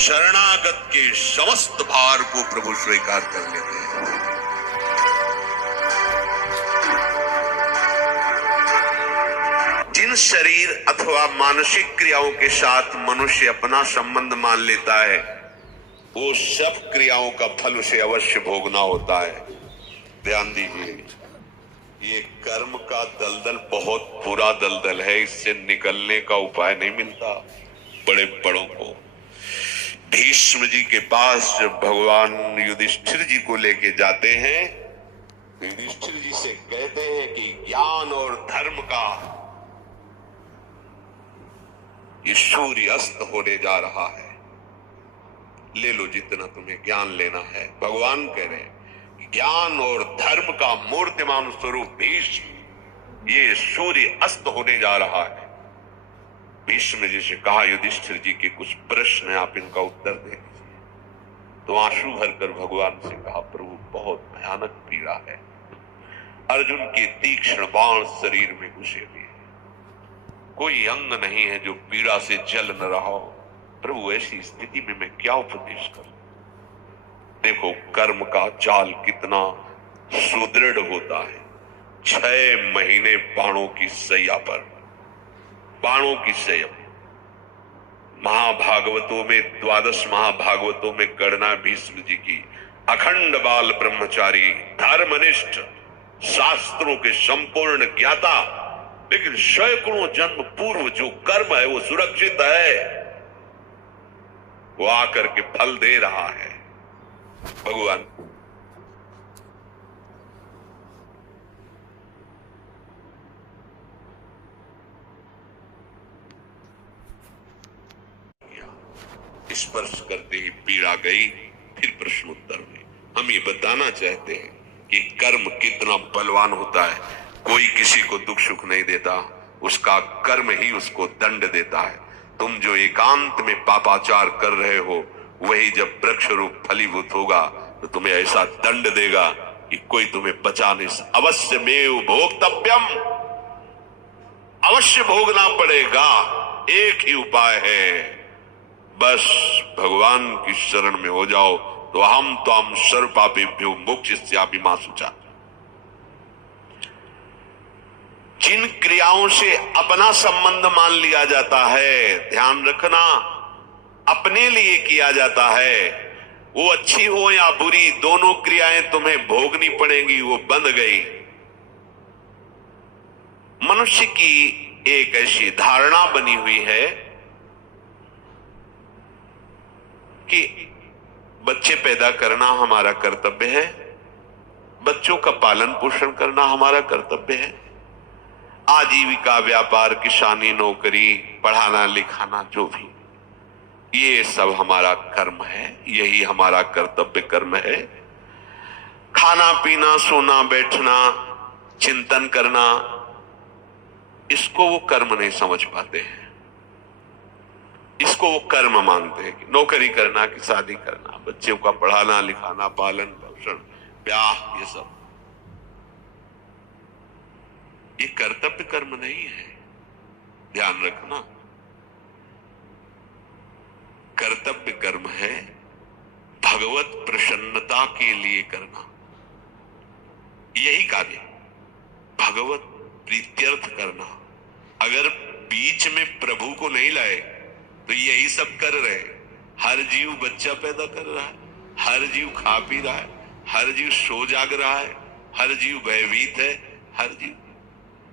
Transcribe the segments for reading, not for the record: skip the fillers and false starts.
शरणागत के समस्त भार को प्रभु स्वीकार कर लेते हैं। जिन शरीर अथवा मानसिक क्रियाओं के साथ मनुष्य अपना संबंध मान लेता है, वो सब क्रियाओं का फल उसे अवश्य भोगना होता है। ध्यान दीजिए, ये कर्म का दलदल बहुत बुरा दलदल है, इससे निकलने का उपाय नहीं मिलता बड़े बड़ों को। भीष्म जी के पास जब भगवान युधिष्ठिर जी को लेके जाते हैं, युधिष्ठिर जी से कहते हैं कि ज्ञान और धर्म का ये सूर्य अस्त होने जा रहा है, ले लो जितना तुम्हें ज्ञान लेना है। भगवान कह रहे हैं ज्ञान और धर्म का मूर्तिमान स्वरूप भीष्म, ये सूर्य अस्त होने जा रहा है। भीष्म जी से कहा युधिष्ठिर जी के कुछ प्रश्न है, आप इनका उत्तर दे दीजिए। तो आंसू भरकर भगवान से कहा, प्रभु बहुत भयानक पीड़ा है, अर्जुन के तीक्ष्ण बाण शरीर में घुसे हुए हैं, कोई अंग नहीं है जो पीड़ा से जल न रहा हो। प्रभु ऐसी स्थिति में मैं क्या उपदेश करूं? देखो कर्म का जाल कितना सुदृढ़ होता है। 6 महीने बाणों की सैया पर, बाणों की सैया। महाभागवतों में, 12 महाभागवतों में गणना भीष्म जी की, अखंड बाल ब्रह्मचारी, धर्मनिष्ठ, शास्त्रों के संपूर्ण ज्ञाता, लेकिन सैकड़ों जन्म पूर्व जो कर्म है वो सुरक्षित है, वो आकर के फल दे रहा है। भगवान स्पर्श करते ही पीड़ा गई। फिर प्रश्न उत्तर में हम ये बताना चाहते हैं कि कर्म कितना बलवान होता है। कोई किसी को दुख सुख नहीं देता, उसका कर्म ही उसको दंड देता है। तुम जो एकांत में पापाचार कर रहे हो, वही जब वृक्ष रूप फलीभूत होगा तो तुम्हें ऐसा दंड देगा कि कोई तुम्हें बचा नहीं। अवश्य में भोक्तव्यम, अवश्य भोगना पड़ेगा। एक ही उपाय है, बस भगवान की शरण में हो जाओ तो हम तो हम सर्व पापेभ्यो मोक्षयिष्यामि मा शुचा। जिन क्रियाओं से अपना संबंध मान लिया जाता है, ध्यान रखना, अपने लिए किया जाता है, वो अच्छी हो या बुरी, दोनों क्रियाएं तुम्हें भोगनी पड़ेंगी। वो बंध गई। मनुष्य की एक ऐसी धारणा बनी हुई है कि बच्चे पैदा करना हमारा कर्तव्य है, बच्चों का पालन पोषण करना हमारा कर्तव्य है, आजीविका, व्यापार, किसानी, नौकरी, पढ़ाना लिखाना, जो भी, ये सब हमारा कर्म है, यही हमारा कर्तव्य कर्म है। खाना पीना, सोना बैठना, चिंतन करना, इसको वो कर्म नहीं समझ पाते हैं। इसको वो कर्म मानते हैं कि नौकरी करना, कि शादी करना, बच्चों का पढ़ाना लिखाना, पालन पोषण, ब्याह, ये सब, ये कर्तव्य कर्म नहीं है। ध्यान रखना, कर्तव्य कर्म है भगवत प्रसन्नता के लिए करना। यही कार्य भगवत प्रीत्यर्थ करना। अगर बीच में प्रभु को नहीं लाए तो यही सब कर रहे। हर जीव बच्चा पैदा कर रहा है, हर जीव खा पी रहा है, हर जीव सो जाग रहा है, हर जीव भयभीत है, हर जीव,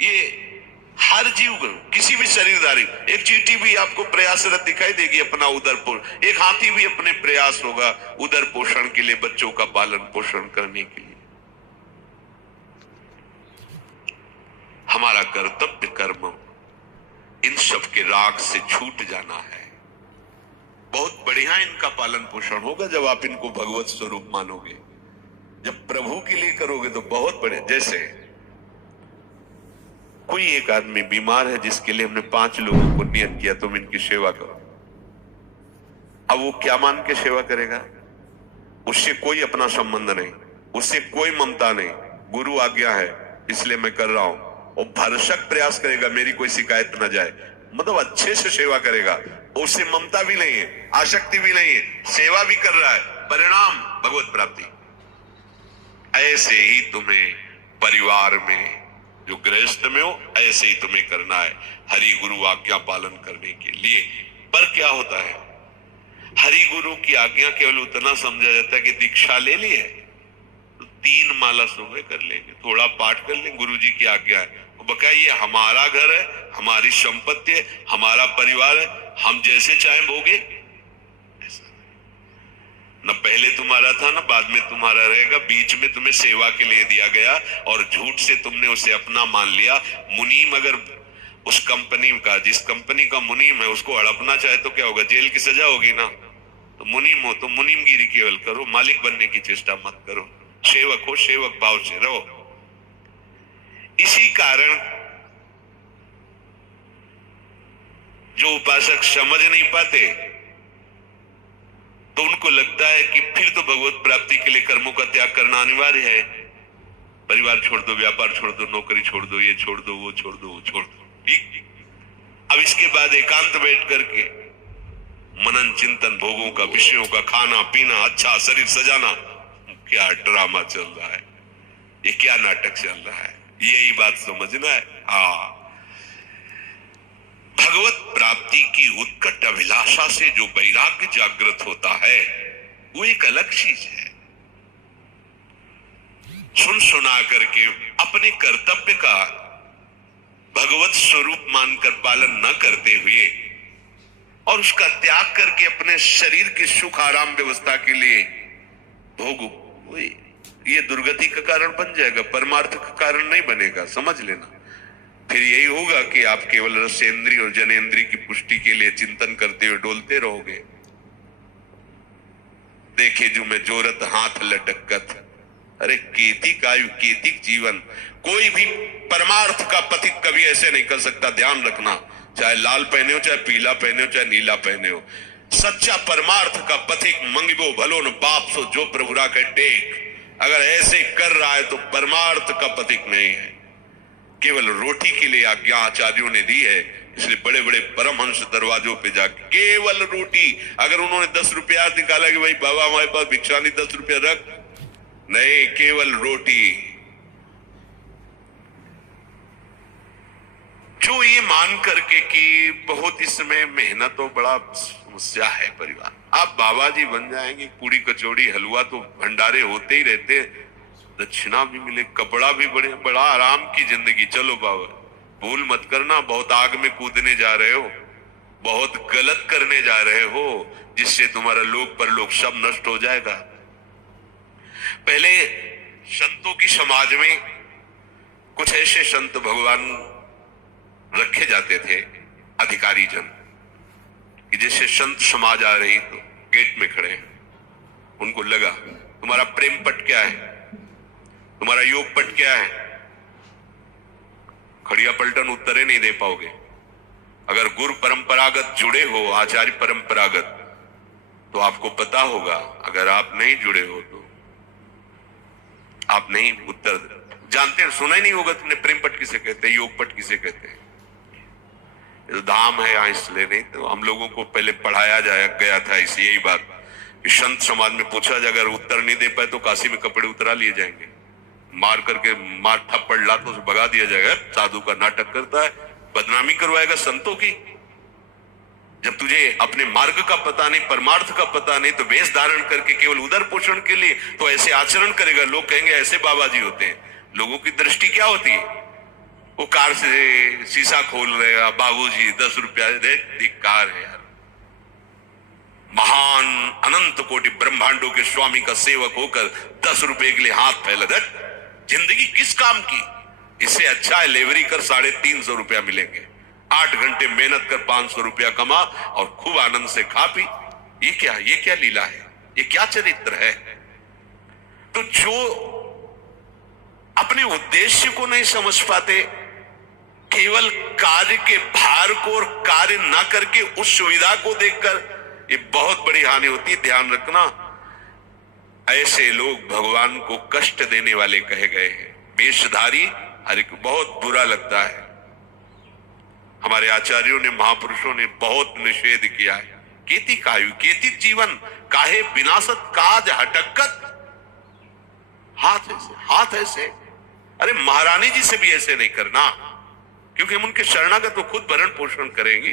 ये हर जीव किसी भी शरीरधारी, एक चींटी भी आपको प्रयासरत दिखाई देगी अपना उदर पोषण, एक हाथी भी अपने प्रयास होगा उदर पोषण के लिए, बच्चों का पालन पोषण करने के लिए। हमारा कर्तव्य कर्म इन सब के राग से छूट जाना है। बहुत बढ़िया इनका पालन पोषण होगा जब आप इनको भगवत स्वरूप मानोगे। जब प्रभु के लिए करोगे तो बहुत बढ़िया। जैसे कोई एक आदमी बीमार है जिसके लिए हमने 5 लोगों को नियत किया तुम इनकी सेवा करो। अब वो क्या मान के सेवा करेगा? उससे कोई अपना संबंध नहीं, उससे कोई ममता नहीं, गुरु आज्ञा है इसलिए मैं कर रहा हूं। और भरसक प्रयास करेगा मेरी कोई शिकायत न जाए, मतलब अच्छे से सेवा करेगा। उससे ममता भी नहीं है, आसक्ति भी नहीं है, सेवा भी कर रहा है, परिणाम भगवत प्राप्ति। ऐसे ही तुम्हें परिवार में जो गृहस्थ में हो ऐसे ही तुम्हें करना है हरि गुरु आज्ञा पालन करने के लिए। पर क्या होता है, हरि गुरु की आज्ञा केवल उतना समझा जाता है कि दीक्षा ले ली है तो 3 माला सुबह कर लेंगे, थोड़ा पाठ कर लेंगे, गुरु जी की आज्ञा है। बका ये हमारा घर है, हमारी संपत्ति है, हमारा परिवार है, हम जैसे चाहें भोगे। न पहले तुम्हारा था, न बाद में तुम्हारा रहेगा, बीच में तुम्हें सेवा के लिए दिया गया और झूठ से तुमने उसे अपना मान लिया। मुनीम अगर उस कंपनी का, जिस कंपनी का मुनीम है, उसको हड़पना चाहे तो क्या होगा, जेल की सजा होगी ना। तो मुनीम हो तो मुनीमगिरी केवल करो, मालिक बनने की चेष्टा मत करो। सेवक हो, सेवक भाव से रहो। इसी कारण जो उपासक समझ नहीं पाते तो उनको लगता है कि फिर तो भगवत प्राप्ति के लिए कर्मों का त्याग करना अनिवार्य है। परिवार छोड़ दो, व्यापार छोड़ दो, नौकरी छोड़ दो, ये छोड़ दो, वो छोड़ दो, वो छोड़ दो। ठीक, अब इसके बाद एकांत बैठ करके मनन चिंतन, भोगों का, विषयों का, खाना पीना, अच्छा शरीर सजाना, क्या ड्रामा चल रहा है, ये क्या नाटक चल रहा है, यही बात समझना है। हाँ, भगवत प्राप्ति की उत्कट अभिलाषा से जो वैराग्य जागृत होता है वो एक अलग चीज है। सुन सुना करके अपने कर्तव्य का भगवत स्वरूप मानकर पालन न करते हुए और उसका त्याग करके अपने शरीर के सुख आराम व्यवस्था के लिए भोगो, ये दुर्गति का कारण बन जाएगा, परमार्थ का कारण नहीं बनेगा, समझ लेना। फिर यही होगा कि आप केवल रसेंद्री और जनेंद्री की पुष्टि के लिए चिंतन करते हुए डोलते रहोगे। देखे जो मैं जोरत हाथ लटकत, अरे केतिक आयु केतिक जीवन, कोई भी परमार्थ का पथिक कभी ऐसे नहीं कर सकता। ध्यान रखना, चाहे लाल पहने हो, चाहे पीला पहने हो, चाहे नीला पहने हो, सच्चा परमार्थ का पथिक मंगिबो भलो न बाप सो जो प्रभु राखे टेक। अगर ऐसे कर रहा है तो परमार्थ का पथिक नहीं है। केवल रोटी के लिए आज्ञा आचार्यों ने दी है, इसलिए बड़े बड़े परमहंस दरवाजों पे जाके केवल रोटी, अगर उन्होंने 10 रुपया निकाला कि भाई बाबा हमारे पास भिक्षा नहीं, 10 रुपया रख, नहीं, केवल रोटी। जो ये मान करके कि बहुत इसमें मेहनत और बड़ा समस्या है परिवार, आप बाबा जी बन जाएंगे, पूरी कचौड़ी हलवा तो भंडारे होते ही रहते, दक्षिणा भी मिले, कपड़ा भी बड़ा आराम की जिंदगी। चलो बाबा, भूल मत करना, बहुत आग में कूदने जा रहे हो, बहुत गलत करने जा रहे हो, जिससे तुम्हारा लोक परलोक सब नष्ट हो जाएगा। पहले संतों की समाज में कुछ ऐसे संत भगवान रखे जाते थे, अधिकारी जन, कि जैसे संत समाज आ रही तो गेट में खड़े हैं, उनको लगा तुम्हारा प्रेम पट क्या है, तुम्हारा योग पट क्या है, खड़िया पलटन उत्तरे नहीं दे पाओगे। अगर गुरु परंपरागत जुड़े हो, आचार्य परंपरागत, तो आपको पता होगा। अगर आप नहीं जुड़े हो तो आप नहीं उत्तर जानते, सुना ही नहीं होगा तुमने प्रेम पट किसे कहते हैं, योग पट किसे कहते हैं। ये तो धाम है यहाँ, इसलिए नहीं तो हम लोगों को पहले पढ़ाया गया था इसी यही बात कि संत समाज में पूछा जाए, अगर उत्तर नहीं दे पाए तो काशी में कपड़े उतरा लिए जाएंगे, मार करके मार थप्पड़ लातों से भगा दिया जाएगा। साधु का नाटक करता है, बदनामी करवाएगा संतों की। जब तुझे अपने मार्ग का पता नहीं, परमार्थ का पता नहीं, तो वेश धारण करके केवल उदर पोषण के लिए तो ऐसे आचरण करेगा, लोग कहेंगे ऐसे बाबा जी होते हैं। लोगों की दृष्टि क्या होती है, वो कार से शीशा खोल रहे हैं, बाबूजी 10 रुपया दे, धिक्कार है यार। महान अनंत कोटि ब्रह्मांडों के स्वामी का सेवक होकर 10 रुपए के लिए हाथ फैला दे, जिंदगी किस काम की। इससे अच्छा है लेवरी कर 350 रुपया मिलेंगे, 8 घंटे मेहनत कर 500 रुपया कमा और खूब आनंद से खा पी। ये क्या लीला है, ये क्या चरित्र है। तो जो अपने उद्देश्य को नहीं समझ पाते, केवल कार्य के भार को और कार्य ना करके उस सुविधा को देखकर, ये बहुत बड़ी हानि होती है। ध्यान रखना, ऐसे लोग भगवान को कष्ट देने वाले कहे गए हैं। वेशधारी हर एक बहुत बुरा लगता है। हमारे आचार्यों ने, महापुरुषों ने बहुत निषेध किया है। केति कायु केति जीवन काहे विनाशत काज हटकत। हाथ ऐसे, अरे महारानी जी से भी ऐसे नहीं करना, क्योंकि हम उनके शरणागत तो खुद भरण पोषण करेंगी।